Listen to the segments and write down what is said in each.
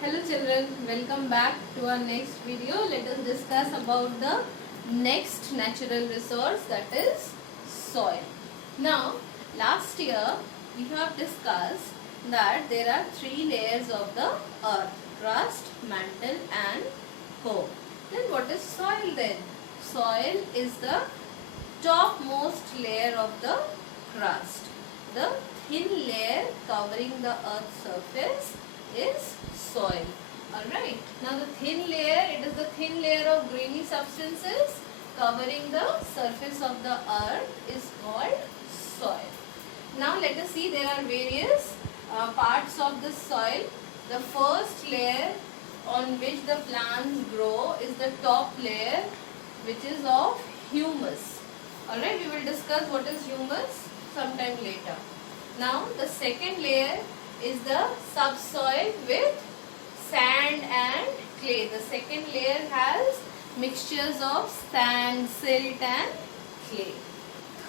Hello children, welcome back to our next video. Let us discuss about the next natural resource, that is soil. Now, last year we have discussed that there are three layers of the earth: crust, mantle and core. Then what is soil then? Soil is the topmost layer of the crust. The thin layer covering the earth's surface is soil. Alright. Now the thin layer, it is the thin layer of grainy substances covering the surface of the earth is called soil. Now let us see, there are various parts of the soil. The first layer on which the plants grow is the top layer, which is of humus. Alright, we will discuss what is humus sometime later. Now the second layer is the subsoil with sand and clay. The second layer has mixtures of sand, silt and clay.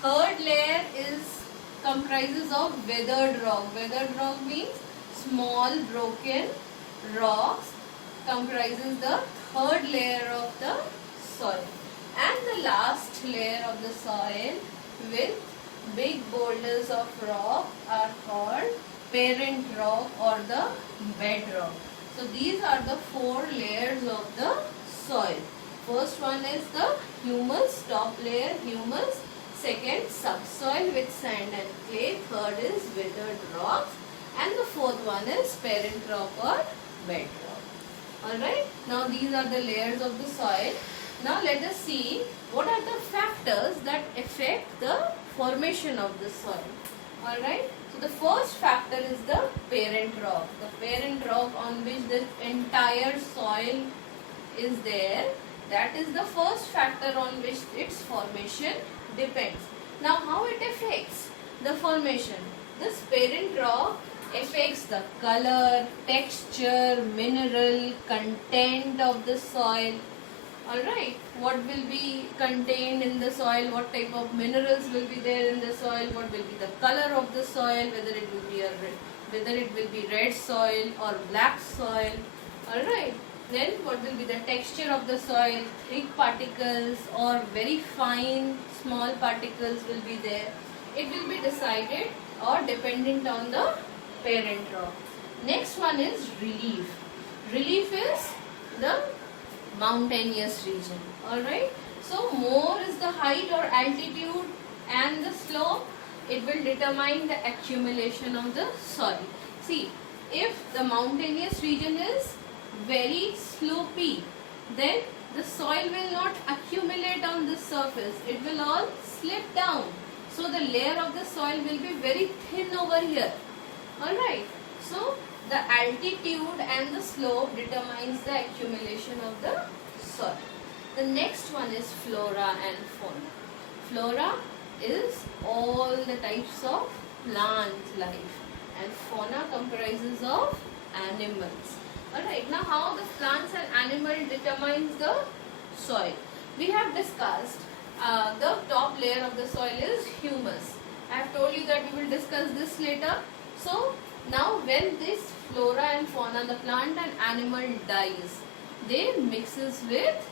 Third layer comprises of weathered rock. Weathered rock means small broken rocks comprises the third layer of the soil. And the last layer of the soil with big boulders of rock are called parent rock or the bedrock. So these are the four layers of the soil. First one is the humus, top layer humus. Second, subsoil with sand and clay. Third is weathered rocks. And the fourth one is parent rock or bedrock. Alright, now these are the layers of the soil. Now let us see what are the factors that affect the formation of the soil. Alright, so the first factor is the parent rock. The parent rock on which the entire soil is there, that is the first factor on which its formation depends. Now how it affects the formation? This parent rock affects the color, texture, mineral content of the soil. Alright, what will be contained in the soil, what type of minerals will be there in the soil, what will be the color of the soil, whether it will be red soil or black soil. Alright, then what will be the texture of the soil, thick particles or very fine small particles will be there. It will be decided or dependent on the parent rock. Next one is relief. Relief is the mountainous region. Alright, so more is the height or altitude and the slope, it will determine the accumulation of the soil. See, if the mountainous region is very slopey, then the soil will not accumulate on the surface, it will all slip down. So the layer of the soil will be very thin over here. Alright, so the altitude and the slope determines the accumulation of the soil. The next one is flora and fauna. Flora is all the types of plant life and fauna comprises of animals. Alright, now how the plants and animal determines the soil. We have discussed the top layer of the soil is humus. I have told you that we will discuss this later. So now when this flora and fauna, the plant and animal dies, they mixes with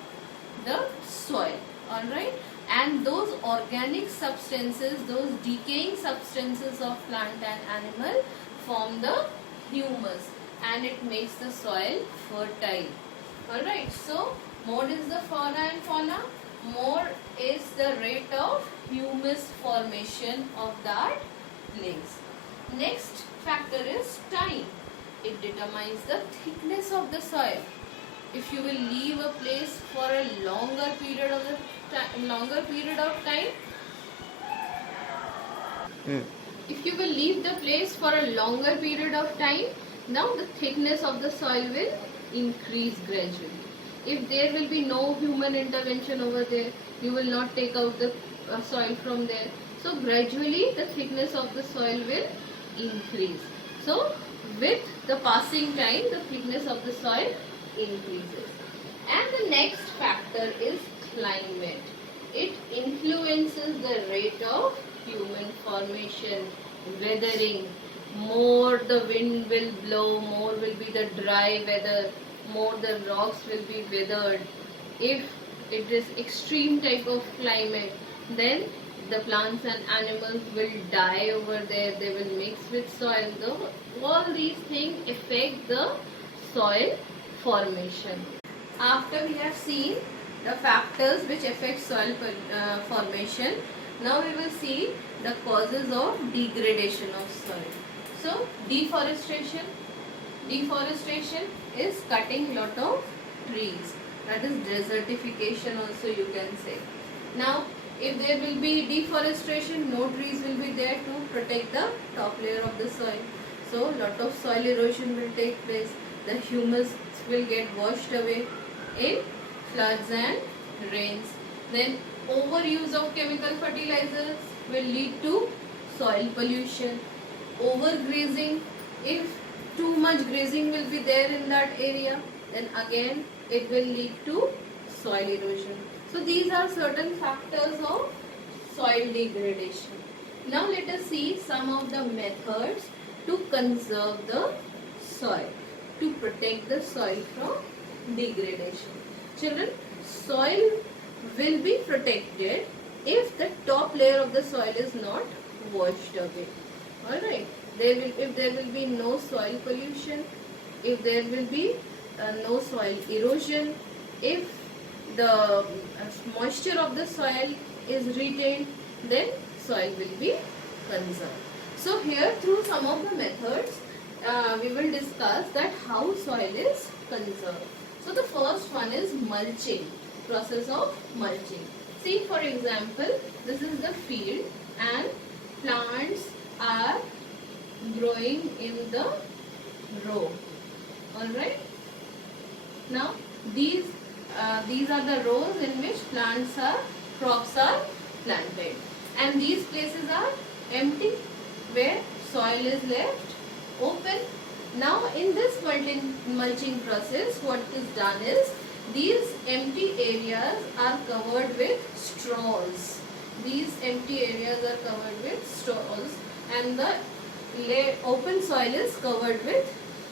the soil. Alright, and those organic substances, those decaying substances of plant and animal form the humus and it makes the soil fertile. Alright, so more is the flora and fauna, more is the rate of humus formation of that place. Next factor is time. It determines the thickness of the soil. If you will leave a place for a longer period of time, if you will leave the place for a longer period of time, now the thickness of the soil will increase gradually. If there will be no human intervention over there, you will not take out the soil from there. So gradually the thickness of the soil will increase. So with the passing time, the thickness of the soil increases. And the next factor is climate. It influences the rate of human formation, weathering, more the wind will blow, more will be the dry weather, more the rocks will be weathered. If it is extreme type of climate, then the plants and animals will die over there, they will mix with soil. All these things affect the soil formation. After we have seen the factors which affect soil formation, now we will see the causes of degradation of soil. So deforestation is cutting lot of trees, that is desertification also you can say. Now if there will be deforestation, no trees will be there to protect the top layer of the soil, so lot of soil erosion will take place. The humus will get washed away in floods and rains. Then overuse of chemical fertilizers will lead to soil pollution. Overgrazing, if too much grazing will be there in that area, then again it will lead to soil erosion. So these are certain factors of soil degradation. Now let us see some of the methods to conserve the soil, to protect the soil from degradation. Children, soil will be protected if the top layer of the soil is not washed away. Alright, if there will be no soil pollution, if there will be no soil erosion, if the moisture of the soil is retained, then soil will be conserved. So here through some of the methods we will discuss that how soil is conserved. So the first one is mulching, process of mulching. See, for example, this is the field and plants are growing in the row. Alright. Now these are the rows in which crops are planted, and these places are empty where soil is left open. Now in this mulching process, what is done is these empty areas are covered with straws. These empty areas are covered with straws and the open soil is covered with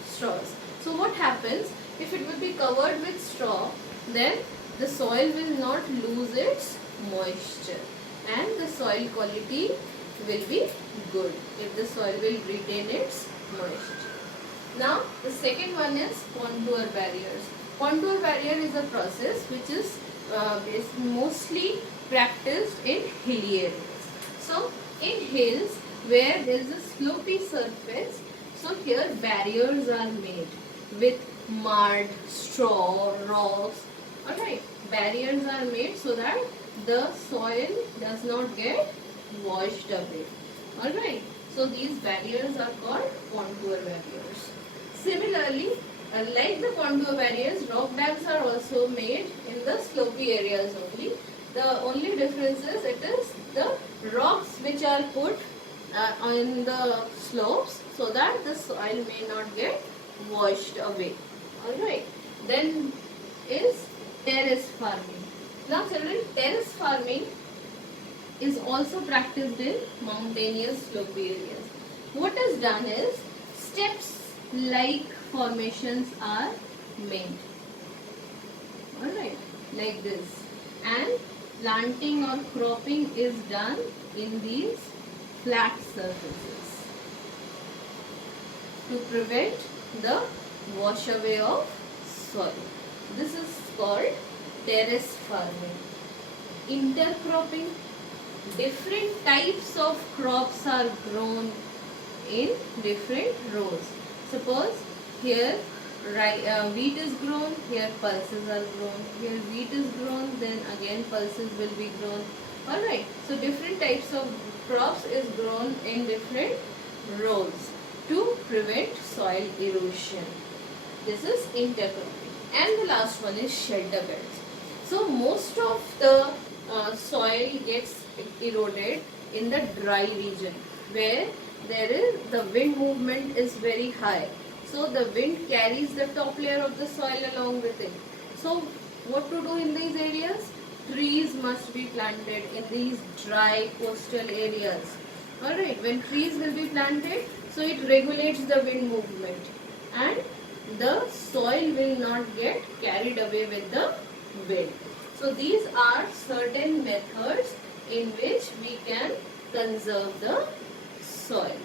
straws. So what happens, if it will be covered with straw, then the soil will not lose its moisture and the soil quality will be good if the soil will retain its moisture. Now the second one is contour barriers. Contour barrier is a process which is mostly practiced in hilly areas. So in hills where there is a slopy surface, so here barriers are made with mud, straw, rocks. Alright, barriers are made so that the soil does not get washed away. Alright, so these barriers are called contour barriers. Similarly, like the contour barriers, rock dams are also made in the slopy areas only. The only difference is it is the rocks which are put on the slopes so that the soil may not get washed away. Alright, then is terrace farming. Now children, terrace farming is also practiced in mountainous slopy areas. What is done is steps like formations are made. Alright, like this, and planting or cropping is done in these flat surfaces to prevent the wash away of soil. This is called terrace farming. Intercropping, different types of crops are grown in different rows. Suppose here wheat is grown, here pulses are grown, here wheat is grown, then again pulses will be grown. Alright, so different types of crops is grown in different rows to prevent soil erosion. This is intercropping. And the last one is shelter beds. So most of the soil gets eroded in the dry region where the wind movement is very high. So the wind carries the top layer of the soil along with it. So what to do in these areas? Trees must be planted in these dry coastal areas. Alright, when trees will be planted, So it regulates the wind movement and the soil will not get carried away with the wind. So these are certain methods in which we can conserve the soil.